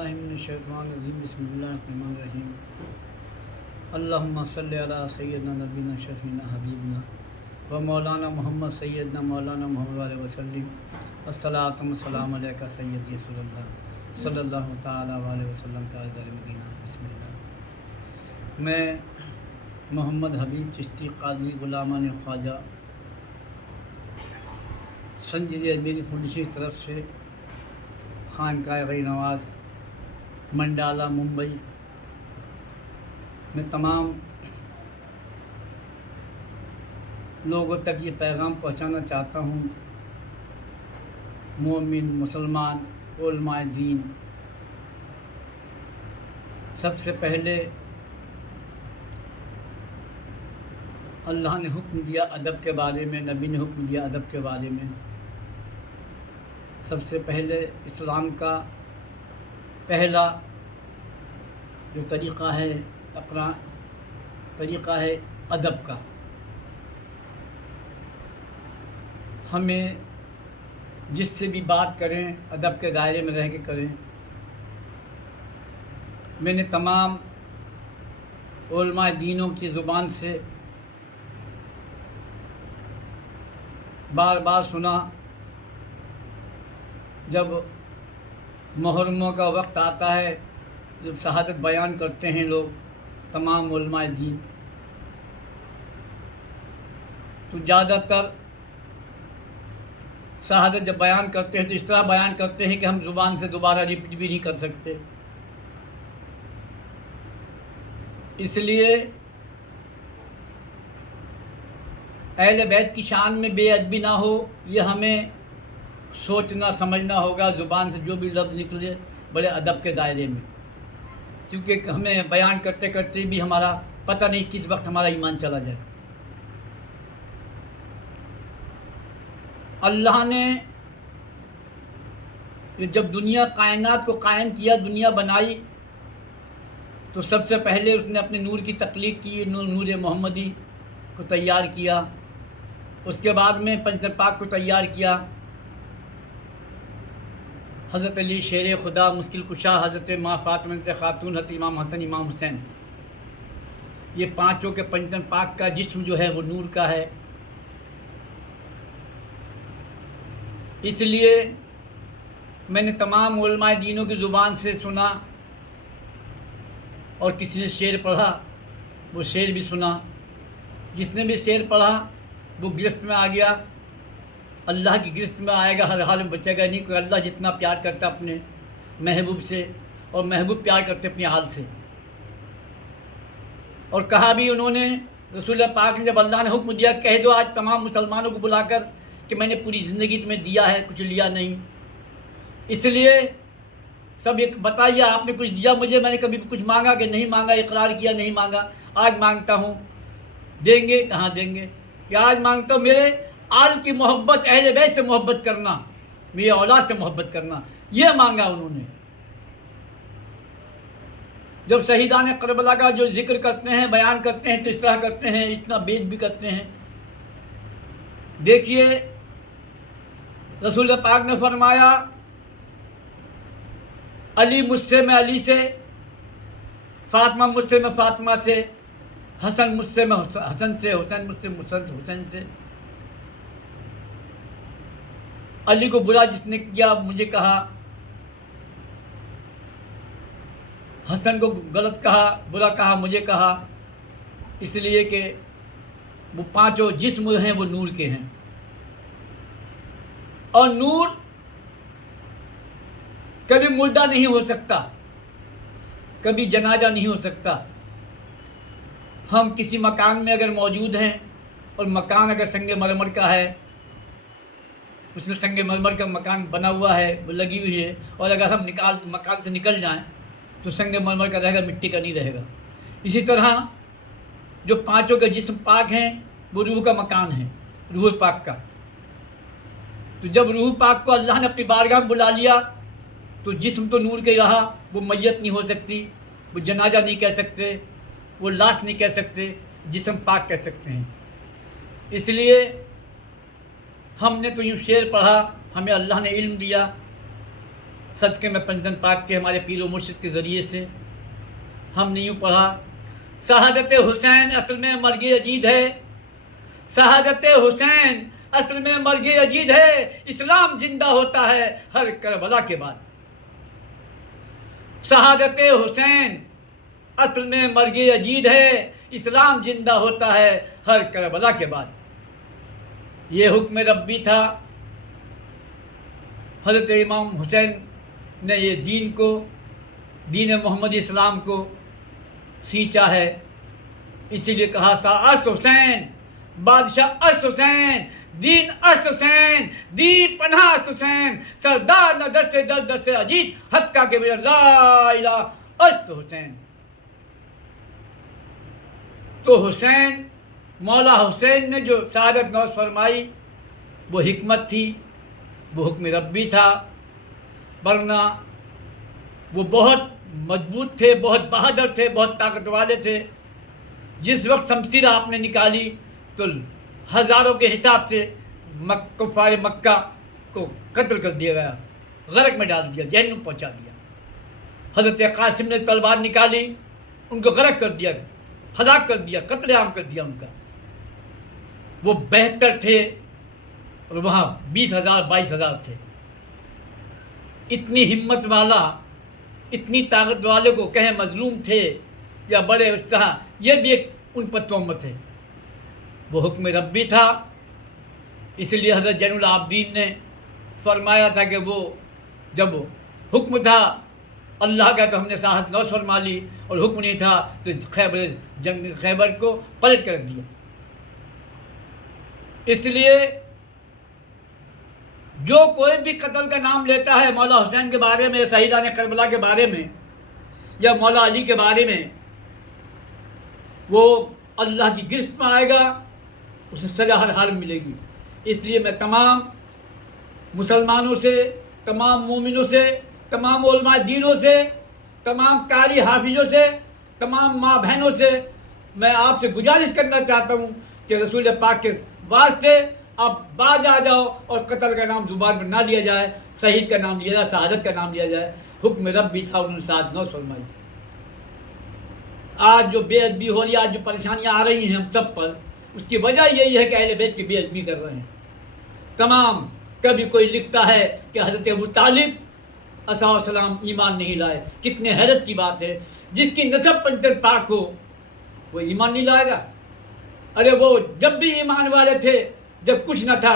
बिल्लाहि मिनश्शैतानिर्रजीम बिस्मिल्लाहिर्रहमानिर्रहीम अल्लाहुम्मा सल्लि अला सय्यिदना नबीना शफीना हबीबना व मौलाना मोहम्मद सय्यदना मौलाना मोहम्मद वसल्लम अस्सलातु वस्सलामु अलैका सय्यदी रसूलुल्लाह सल्लल्लाहु तआला अलैहि वसल्लम ताजदार मदीना। बिस्मिल्लाह। मैं मोहम्मद हबीब चिश्ती कादरी गुलामान ख्वाजा संजीद अजमेरी फाउंडेशन की तरफ से खानकाह गैर नवाज़ मंडाला मुंबई में तमाम लोगों तक ये पैगाम पहुंचाना चाहता हूँ। मोमिन मुसलमान उलमाए दीन, सबसे पहले अल्लाह ने हुक्म दिया अदब के बारे में, नबी ने हुक्म दिया अदब के बारे में। सबसे पहले इस्लाम का पहला जो तरीक़ा है अपना तरीक़ा है अदब का। हमें जिससे भी बात करें अदब के दायरे में रह के करें। मैंने तमाम उलमाए दीनों की ज़ुबान से बार बार सुना, जब मुहर्रमों का वक्त आता है, जब शहादत बयान करते हैं लोग तमाम उलमाए दीन, तो ज़्यादातर शहादत जब बयान करते हैं तो इस तरह बयान करते हैं कि हम ज़ुबान से दोबारा रिपीट भी नहीं कर सकते। इसलिए अहले बैत की शान में बेअदबी ना हो, ये हमें सोचना समझना होगा। ज़ुबान से जो भी लफ्ज़ निकले बड़े अदब के दायरे में, क्योंकि हमें बयान करते करते भी हमारा पता नहीं किस वक्त हमारा ईमान चला जाए। अल्लाह ने जब दुनिया कायनात को कायम किया, दुनिया बनाई, तो सबसे पहले उसने अपने नूर की तख्लीक की, नूर मोहम्मदी को तैयार किया। उसके बाद में पंचर पाक को तैयार किया। हज़रत अली शेर खुदा, मुश्किल कुशा, हज़रत माँ फातिमा खातून, हज़रत इमाम हसन, इमाम हुसैन, ये पाँचों के पंचर पाक का जिस्म जो है वो नूर का है। इसलिए मैंने तमाम उलमाए दीनों की ज़ुबान से सुना, और किसी ने शेर पढ़ा वो शेर भी सुना। जिसने भी शेर पढ़ा वो गिरफ्त में आ गया, अल्लाह की गिरफ्त में आएगा, हर हाल में बचेगा नहीं। कोई अल्लाह जितना प्यार करता अपने महबूब से, और महबूब प्यार करते अपने हाल से। और कहा भी उन्होंने, रसूल पाक ने जब अल्लाह ने हुक्म दिया, कह दो आज तमाम मुसलमानों को बुलाकर कि मैंने पूरी ज़िंदगी तुम्हें दिया है, कुछ लिया नहीं। इसलिए सब एक बताइए, आपने कुछ दिया मुझे? मैंने कभी कुछ मांगा कि नहीं मांगा? इकरार किया नहीं मांगा। आज मांगता हूँ, देंगे? कहाँ देंगे? कि आज मांगता हूँ मेरे आल की मोहब्बत, अहले बैत से मोहब्बत करना, मेरी औलाद से मोहब्बत करना, ये मांगा उन्होंने। जब शहीदान करबला का जो जिक्र करते हैं, बयान करते हैं, तो इस तरह करते हैं, इतना बेद भी करते हैं। देखिए रसूल पाक ने फरमाया, अली मुझसे मैं अली से, फातिमा मुझसे मैं फातिमा से, हसन मुझसे मैं हसन से, हुसैन मुझसे हुसैन से। अली को बुरा जिसने किया मुझे कहा, हसन को गलत कहा, बुरा कहा मुझे कहा। इसलिए कि वो पांचों जिस्म हैं वो नूर के हैं, और नूर कभी मुर्दा नहीं हो सकता, कभी जनाजा नहीं हो सकता। हम किसी मकान में अगर मौजूद हैं, और मकान अगर संगे मरमर का है, उसमें संगे मरमर का मकान बना हुआ है, वो लगी हुई है, और अगर हम मकान से निकल जाएं तो संगे मरमर का रहेगा, मिट्टी का नहीं रहेगा। इसी तरह जो पांचों के जिस्म पाक हैं वो रूह का मकान है, रूह पाक का। तो जब रूह पाक को अल्लाह ने अपनी बारगाह में बुला लिया, तो जिस्म तो नूर के रहा, वो मैयत नहीं हो सकती, वो जनाजा नहीं कह सकते, वो लाश नहीं कह सकते, जिस्म पाक कह सकते हैं। इसलिए हमने तो यूँ शेर पढ़ा, हमें अल्लाह ने इल्म दिया صدقے میں پنجن پاک کے ہمارے پیر و مرشد کے ذریعے سے ہم نے یوں پڑھا، شہادت حسین اصل میں مرگ اجید ہے، شہادت حسین اصل میں مرگ اجید ہے، اسلام زندہ ہوتا ہے ہر کربلا کے بعد، شہادت حسین اصل میں مرگ اجید ہے، اسلام زندہ ہوتا ہے ہر کربلا کے بعد۔ یہ حکم ربی تھا، حضرت امام حسین نے یہ دین محمد اسلام کو سینچا ہے، اسی لیے کہا سا ارس حسین، بادشاہ ارس حسین، دین ارس حسین، دین پناہ ارس حسین، سردار نہ در سے در، در سے اجیت، حقہ کے میرا لا الہ ارس حسین۔ تو حسین، مولا حسین نے جو شہادت نوش فرمائی وہ حکمت تھی، وہ حکم ربی تھا، ورنہ وہ بہت مضبوط تھے، بہت بہادر تھے، بہت طاقت والے تھے۔ جس وقت شمشیر آپ نے نکالی تو ہزاروں کے حساب سے کفار مکہ کو قتل کر دیا گیا، غرق میں ڈال دیا، جہنم پہنچا دیا۔ حضرت قاسم نے تلوار نکالی، ان کو غرق کر دیا، ہلاک کر دیا، قتل عام کر دیا ان کا۔ وہ 72 تھے اور وہاں 20,000 22,000 تھے۔ اتنی ہمت والا، اتنی طاقت والے کو کہیں مظلوم تھے یا بڑے اس طرح، یہ بھی ایک ان پر تہمت ہے۔ وہ حکم ربی تھا، اس لیے حضرت زین العابدین نے فرمایا تھا کہ وہ جب حکم تھا اللہ کا تو ہم نے شہادت نوش فرما لی، اور حکم نہیں تھا تو خیبر کو پلٹ کر دیا۔ اس لیے جو کوئی بھی قتل کا نام لیتا ہے مولا حسین کے بارے میں، شہیدان کربلا کے بارے میں، یا مولا علی کے بارے میں، وہ اللہ کی گرفت میں آئے گا، اسے سزا ہر حال میں ملے گی۔ اس لیے میں تمام مسلمانوں سے، تمام مومنوں سے، تمام علماء دینوں سے، تمام قاری حافظوں سے، تمام ماں بہنوں سے میں آپ سے گزارش کرنا چاہتا ہوں کہ رسول پاک کے واسطے آپ باز آ جاؤ اور قتل کا نام زبان پر نہ لیا جائے، شہید کا نام لیا جائے، شہادت کا نام لیا جائے۔ حکم ربی تھا، انہوں نے شہادت نوش فرمائی۔ آج جو بے ادبی ہو رہی ہے، آج جو پریشانیاں آ رہی ہیں ہم سب پر، اس کی وجہ یہی ہے کہ اہل بیت کی بے ادبی کر رہے ہیں تمام۔ کبھی کوئی لکھتا ہے کہ حضرت ابو طالب علیہ السلام ایمان نہیں لائے، کتنے حیرت کی بات ہے۔ جس کی نسب پنجر پاک ہو وہ ایمان نہیں لائے گا؟ ارے وہ جب بھی ایمان والے تھے، جب کچھ نہ تھا